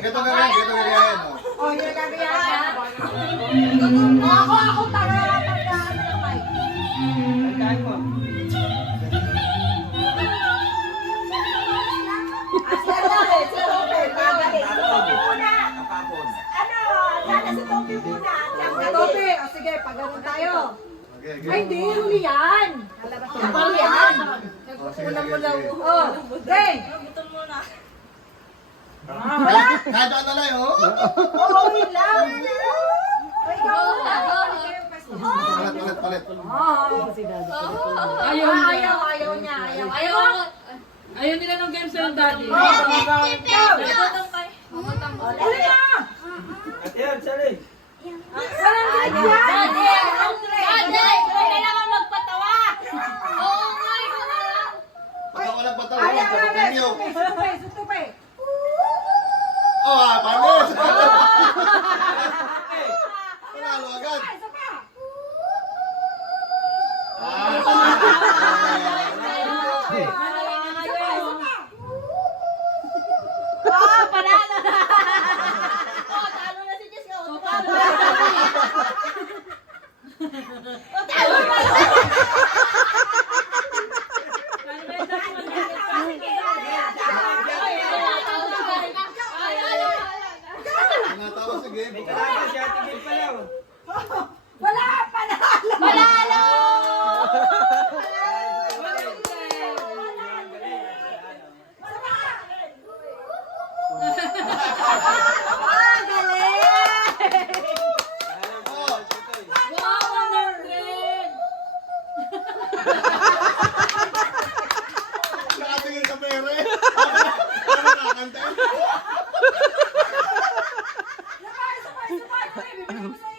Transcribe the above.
Ito gagayahin. Oh, yun gagayahin. Ako, taga. Tandaan mo. Topi, o sige, pag-ganun tayo. Okay. Ay, hindi, huli yan. Huli yan. Ulam mo lang. Oh, okay. Wala! Kada na lang, oh! Oo, yun lang. Ay, ikaw muna. Palit. Ayaw niya. Ayaw nila ng games ng daddy. Uli na. At yan, sali. Baka walang bataw. Ayaw. Sutupi. Oh, panis! Panalo agad. Isa pa. Natawa sa game. May kalaban si Ate Gil pala. Oh. Wala, panalo. Nakatingin sa pere. Ano nakakanta? Isa pa.